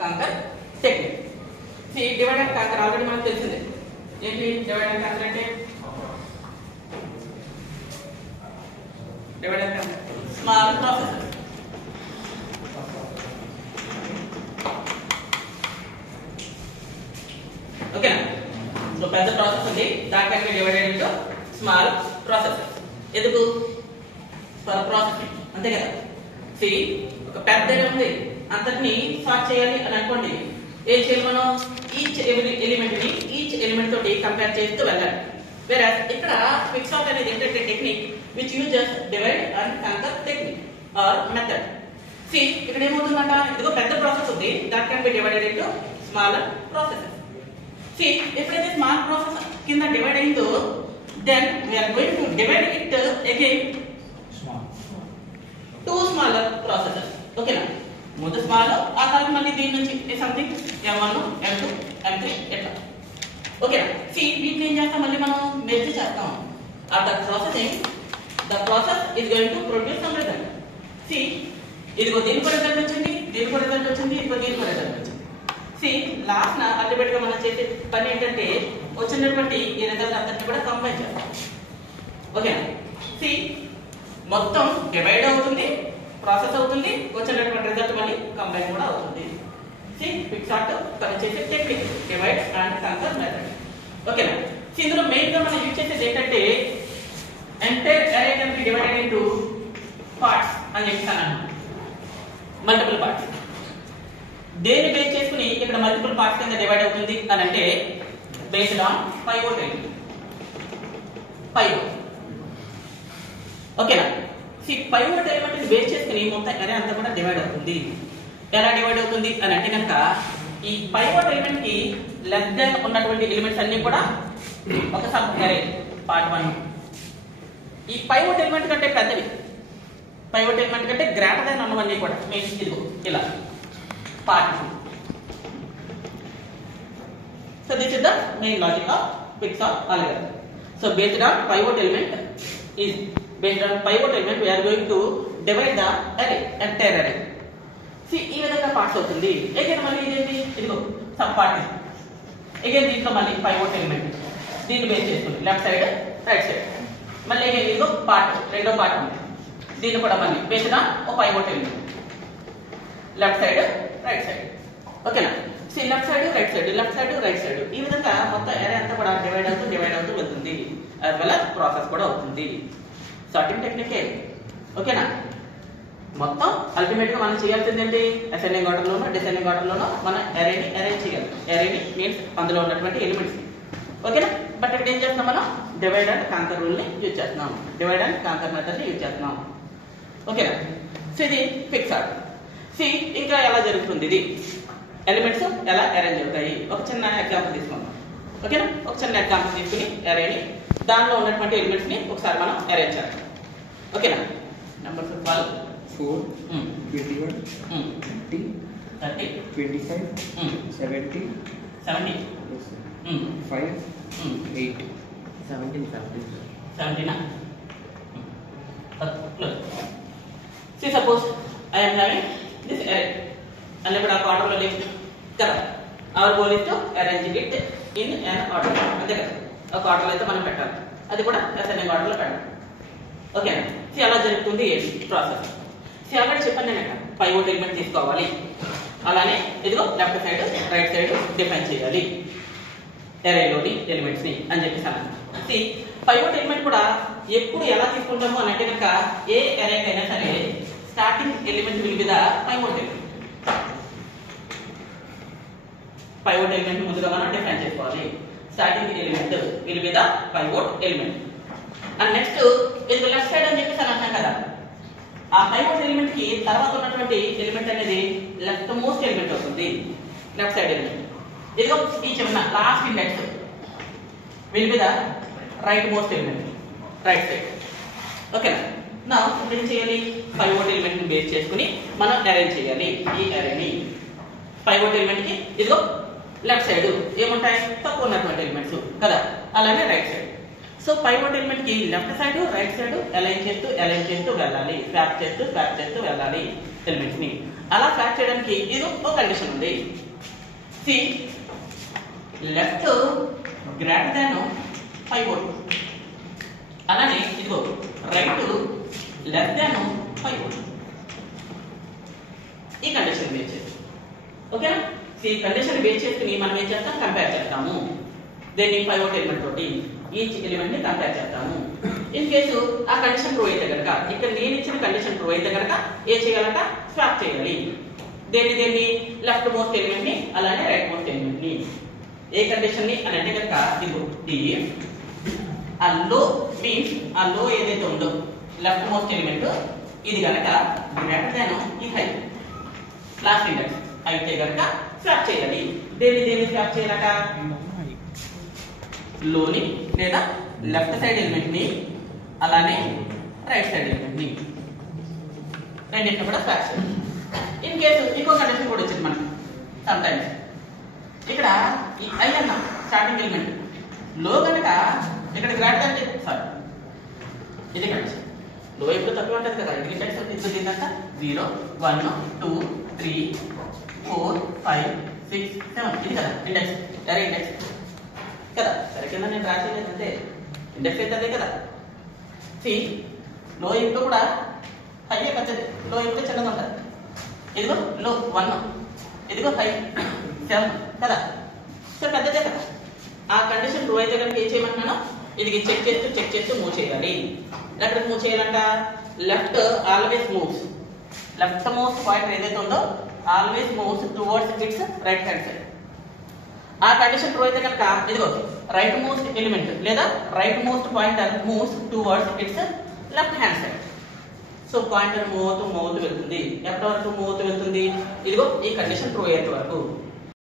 Canker technique. Divide and conquer already మనకు తెలిసిందే. ఏంటి డివైడ్ అండ్ కాంకర్ అంటే? Divide and conquer small processes. ఓకేనా? సో పెద్ద ప్రాసెస్ ఉంది, దాని కంటే డివైడెడ్ ఇంటూ స్మాల్ ప్రాసెసెస్. ఎందుకు? ఫర్ ప్రాసెసింగ్, అంతే కదా. ఒక పెద్ద ఉంది, అంతటిని సార్ట్ చేయాలి అని అనుకోండి. ఏం చేయాలి మనం? ఈచ్ ఎలిమెంట్ ని ఈచ్ ఎలిమెంట్ తోటి కంపేర్ చేస్తూ వెళ్ళాలి. వేరే ఇక్కడ క్విక్సార్ట్ అనేది ఏంటంటే technique which uses divide and conquer technique or method. ఇక్కడ ఏమవుతుందంట, ఇదిగో పెద్ద ప్రాసెస్ ఉంది, that can be divided into smaller processes. ఎప్పుడైతే స్మాల్ ప్రాసెస్ కింద డివైడ్ అయిందో, then we are going to divide it again two smaller processes. ఓకేనా? ముందు స్మాల్, ఆ తర్వాత మళ్ళీ దీని నుంచి సంథింగ్ M1 M2 M3 ఎట్లా. ఓకేనా? వీటిని ఏం చేస్తాం, మళ్ళీ మనం మెర్జ్ చేస్తాం. After processing the process is going to produce some result. ఇదిగో దీనికి రిజల్ట్ వచ్చింది, దీనికి రిజల్ట్ వచ్చింది, ఇదిగో దీనికి రిజల్ట్ వచ్చింది. లాస్ట్ అల్టిమేట్ గా మనం చేసే పని ఏంటంటే వచ్చినటువంటి ఈ రిజల్ట్ అంతటిని కూడా కంబైన్ చేస్తాం. ఓకేనా? మొత్తం డివైడ్ అవుతుంది, ప్రాసెస్ అవుతుంది, వచ్చినటువంటి రిజల్ట్ మళ్ళీ కంబైన్ కూడా అవుతుంది. క్విక్సార్ట్ పనిచేసే technique divide and canker method. ఓకేనా? ఇందులో మెయిన్ గా మనం యూజ్ చేసేది ఏంటంటే ఎంటైర్ అరే can be divided into parts అని చెప్తాను. Multiple parts. దేని బేస్ చేసుకుని ఇక్కడ మల్టిపుల్ పార్ట్స్ కింద డివైడ్ అవుతుంది అని అంటే based on pivot element. Pivot. ఓకేనా? పైవోట్ ఎలిమెంట్ బేస్ చేసుకుని మొత్తం అరే అంతా కూడా డివైడ్ అవుతుంది. ఎలా డివైడ్ అవుతుంది అని అంటే కనుక ఈ పైవోట్ ఎలిమెంట్ కి లెస్ దెన్ ఉన్నటువంటి ఎలిమెంట్స్ అన్ని కూడా ఒక సబ్ అరే పార్ట్ 1. ఈ పైవోట్ ఎలిమెంట్ కంటే పెద్దవి, పైవోట్ ఎలిమెంట్ కంటే గ్రేటర్ దెన్ ఉన్నవన్నీ కూడా మీన్స్ ఇదిగో ఇలా part 2. So this is the main logic of Quixote algorithm. So based on pivot element we are going to divide the array, entire array. ఈ విధంగా parts అవుతుంది. అగైన్ మళ్ళీ ఇదేంటి, ఇదిగో సబ్ పార్ట్. అగైన్ దీంట్లో మళ్ళీ పైవోట్ ఎలిమెంట్ దీన్ని base చేసుకుంది, లెఫ్ట్ సైడ్ రైట్ సైడ్. మళ్ళీ అగైన్ ఇదిగో పార్ట్, రెండో పార్ట్ ఉంది, దీన్ని కూడా మళ్ళీ బేస్డ్ ఆన్ ఓ pivot element, left side right side. ఓకేనా? Left side right side, left side right side, ఈ విధంగా మొత్తం అరే అంతా కూడా డివైడ్ అవుతూ వెళ్తుంది. యాజ్ వెల్ as ప్రాసెస్ కూడా అవుతుంది. సార్టింగ్ టెక్నికే. ఓకేనా? మొత్తం అల్టిమేట్ గా మనం చేయాల్సింది ఏంటి, అసెండింగ్ ఆర్డర్ లోనో డిసెండింగ్ ఆర్డర్ లోనో మన అరేని అరేంజ్ చేయాలి. అరేని మీన్స్ అందులో ఉన్నటువంటి ఎలిమెంట్స్. ఓకేనా? బట్ ఇక్కడ ఏం చేస్తున్నాం, మనం డివైడ్ అండ్ కాంకర్ రూల్ ని యూజ్ చేస్తున్నాం, డివైడ్ అండ్ కాంకర్ మెథడ్ ని యూజ్ చేస్తున్నాం. ఓకేనా? ఇది క్విక్సార్ట్. ఇంకా ఎలా జరుగుతుంది, ఇది ఎలిమెంట్స్ ఎలా అరేంజ్ అవుతాయి, ఒక చిన్న ఎగ్జాంపుల్ తీసుకుందాం. ఓకేనా? ఒక చిన్న ఎగ్జాంపుల్ తీసుకుని అరేని దానిలో ఉన్నటువంటి ఎలిమెంట్స్ ని ఒకసారి మనం అరేంజ్ చేద్దాం. ఓకేనా? Numbers 12 4 21 30 30 25 70 70 5 8 17 suppose I am having this array and ఇప్పుడు ఆ ఆర్డర్ లో లిస్ట్ కదా. Hour goal is to arrange it in an order. అంతే కదా, ఒక ఆర్డర్ లో అయితే మనం పెట్టాలి, అది కూడా అసెండింగ్ ఆర్డర్ లో పెట్టాలి. ఓకేనా? అలా జరుగుతుంది ప్రాసెస్. ఆల్రెడీ చెప్పాను నేను, పైవోట్ ఎలిమెంట్ తీసుకోవాలి, అలానే ఇదిగో left side right side define చేయాలి అరేలోని ఎలిమెంట్స్ ని అని చెప్పేసాను. పైవోట్ ఎలిమెంట్ కూడా ఎప్పుడు ఎలా తీసుకుంటాము అని అంటే కనుక ఏ అరేకైనా సరే starting element will be the pivot element. Pivot element ముందుగా మనం డిఫైన్ చేసుకోవాలి. Starting element will be the pivot element. And next ఇది లెఫ్ట్ సైడ్ అని చెప్పేసి అంటాం కదా, ఆ పైవోట్ ఎలిమెంట్ కి తర్వాత ఉన్నటువంటి ఎలిమెంట్ అనేది లెఫ్ట్ మోస్ట్ ఎలిమెంట్ అవుతుంది, లెఫ్ట్ సైడ్ ఎలిమెంట్. ఇదిగో ఈ చిన్న last index will be the right most element, right side. ఓకేనా? నా ఇప్పుడు ఏం చేయాలి, పైవోట్ ఎలిమెంట్ ని బేస్ చేసుకుని మనం అరేంజ్ చేయాలి ఈ అరేని. పైవోట్ ఎలిమెంట్ కి ఇదిగో లెఫ్ట్ సైడ్ ఏముంటాయి, తక్కువ ఉన్నటువంటి ఎలిమెంట్స్ కదా, అలానే right side. So pivot element కి left side right side align చేస్తూ వెళ్ళాలి, స్వాప్ చేస్తూ వెళ్ళాలి ఎలిమెంట్స్ ని. అలా ఫ్లాట్ చేయడానికి ఇది ఒక కండిషన్ ఉంది. See left greater than 5 volt, అలానే ఇదిగో రైట్ లెస్ దాన్ 5 వోల్ట్. ఈ కండిషన్ బేస్ చేసి ఓకేనా. ఈ కండిషన్ బేస్ చేసుకుని మనం ఏం చేస్తాం, కంపేర్ చేస్తాము. దీన్ని 5 వోల్ట్ ఎలిమెంట్ తోటి ఈచ్ ఎలిమెంట్ ని కంపేర్ చేస్తాము. ఇన్ కేసు ఆ కండిషన్ ట్రూ అయితే కనుక, ఇక్కడ నేను ఇచ్చిన కండిషన్ ట్రూ అయితే కనుక ఏం చేయాలంట, స్వాప్ చేయాలి. దేన్ని లెఫ్ట్ మోస్ట్ ఎలిమెంట్ ని అలానే రైట్ మోస్ట్ ఎలిమెంట్ ని. ఏ కండిషన్ ని అని అంటే కనుక ఇదిగో ఆ లో మీన్స్ ఆ లో ఏదైతే ఉందో లెఫ్ట్ మోస్ట్ ఎలిమెంట్ ఇది కనుక గ్రేటర్ దాన్ ఈ హై లాస్ట్ ఇండెక్స్ అయితే కనుక స్వాప్ చేయాలి. దేన్ని స్వాప్ చేయాలట, లోని లేదా లెఫ్ట్ సైడ్ ఎలిమెంట్ ని అలానే రైట్ సైడ్ ఎలిమెంట్ ని రెండింటిని కూడా స్వాప్ చేయాలి. ఇన్ కేసు ఇంకో కండిషన్ కూడా వచ్చింది మనకి. సమ్ టైమ్స్ ఇక్కడ ఈ ఐ అన్న స్టార్టింగ్ ఎలిమెంట్ లో కనుక ఇక్కడ గ్రేటర్ దాన్ సారీ ఇది కండిషన్. లో ఎప్పుడు తక్కువ ఉంటుంది కదా, ఇండెక్స్ ఇప్పుడు దీనికంతా 0 1 2 3 4 5 6 7 ఇది కదా ఇండెక్స్, అరే ఇండెక్స్ కదా. సరే కింద నేను రాసేది అంటే ఇండెక్స్ అయితే అదే కదా. సి లో ఎప్పుడు కూడా హై పెద్దది, లో ఎప్పుడు చిన్నది ఉంటుంది. ఇదిగో లో 1, ఇదిగో హై 7 కదా, సో పెద్దదే కదా. ఆ కండిషన్ ట్రూ అయితే కనుక ఏం చేయమంటున్నాను, ఇది చెక్ చేస్తూ మూవ్ చేయాలి. ఎక్కడికి మూవ్ చేయాలంట, left always moves, left most pointer ఏదైతే ఉందో always moves towards its right hand side. ఆ కండిషన్ ట్రూ అయితే కనుక ఇదిగో రైట్ మోస్ట్ ఎలిమెంట్ లేదా right most pointer moves towards its left hand side. So pointer move అవుతూ వెళ్తుంది. ఎప్పటి వరకు మూవ్ అవుతూ వెళ్తుంది, ఇదిగో ఈ కండిషన్ ట్రూ అయ్యేంత వరకు.